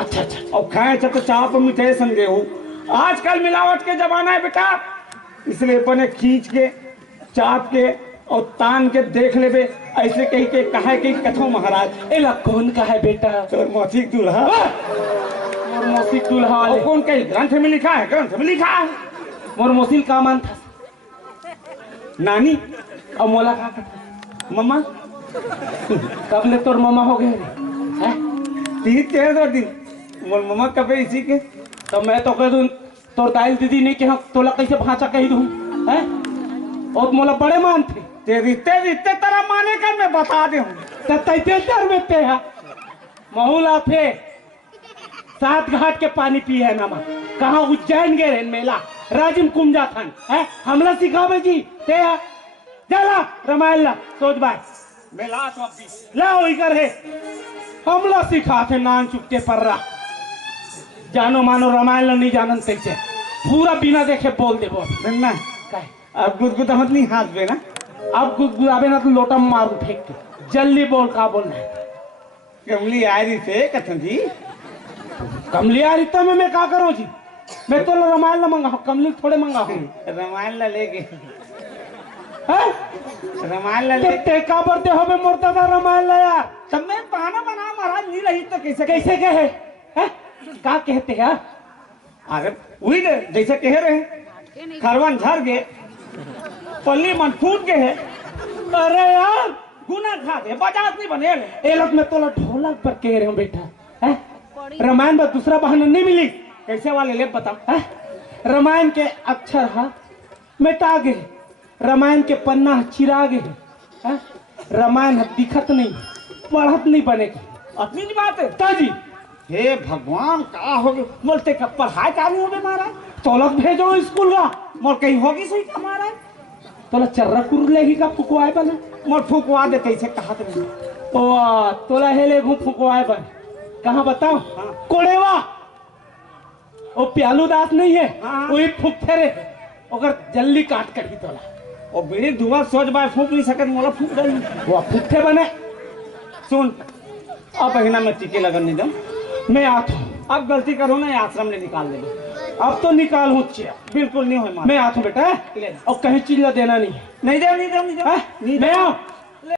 अच्छा अच्छा। और खाए तो चाप मिठाई संगे हो। आजकल मिलावट के जमाना है बेटा, इसलिए अपने खींच के चाप के और तान के देख लेबे। ऐसे कही के कहा कि कथो महाराज एला कौन का है बेटा? तो मौसिक दूल्हा मोर मौसिक दूल्हा और वाले कौन कही ग्रंथ में लिखा है, ग्रंथ में लिखा है। मोर मौसिल का मान था नानी और मोला का था मम्मा कब ले तोर मामा हो गए हैं? 3-4 दिन मोर मम्मा कबे इसी के। तो मैं तो कह दूं तोर दाइल दीदी नहीं के तोला कैसे भाषा कही दूं हैं? और मोला बड़े मान थे ते रिश्ते तरह माने कर मैं बता दे हूँ। तैते डर में ते है महुला थे 7 घाट के पानी पिए है नामा। कहाँ उज्जैन गए रहे मेला राजिम कुंजा थन है हमला सिखावे जी ते है। चला रामायण ला सोच बाय मेला तो अभी ला वही कर है हमला सिखा थे नान चुपके पर रहा जानो मानो रामायण ला नहीं जानन कैसे पूरा बिना देखे बोल दे बोल ना अब गुदगुदा मत नहीं हाथ पे ना। अब गुदगुदाबे ना तो लोटा मारू फेंक के जल्दी बोल का बोलना है। कमली आ रही थे कथन जी कमली आ रही में मैं क्या करूँ जी? मैं तो रामायण ला मंगा कमली थोड़े मंगा हूँ। रामायण ला लेके हैं? रामायण ला ले टेका बढ़ते हो मैं मरता था रामायण ला यार। सब में बहाना बना महाराज नहीं रही तो कैसे कैसे कहे हैं? क्या कहते हैं? अरे वही जैसे कह रहे खरवन झर गए पल्ली मन फूट गए है। अरे यार गुना खा दे बजाज नहीं बने ए लोग मैं तो ढोलक पर कह रहा हूँ बेटा है रामायण में दूसरा बहाना नहीं मिली। कैसे वाले ले बता है? रामायण के अक्षर हा मिटा गए रामायण के पन्ना चिरा गए है? रामायण दिखत नहीं पढ़त नहीं बनेगी अपनी बात है ताजी। हे भगवान का हो गए बोलते कब पढ़ाई का नहीं हो गए महाराज। तो लोग भेजो स्कूल का मोर कहीं होगी सही का महाराज। तोला चर्रा कुर लेगी का फुकवाए बना मोर फुकवा दे कैसे कहा थे ओ तोला हेले घू फुकवाए बन कहाँ बताओ? हाँ। कोड़ेवा वो प्यालू दास नहीं है हाँ। वही फुकते रे अगर जल्दी काट कर ही तोला और बीड़ी धुआं सोच बाय फूक नहीं सकत मोला फूक गई वो फुकते बने। सुन अब महीना में टीके लगन नहीं दम मैं आता हूँ अब गलती करो ना आश्रम ने निकाल देगा। अब तो निकाल हूँ चिया बिल्कुल नहीं हो मैं आता हूँ बेटा और कहीं चिल्ला देना नहीं है। नहीं दे नहीं दे नहीं दे मैं आओ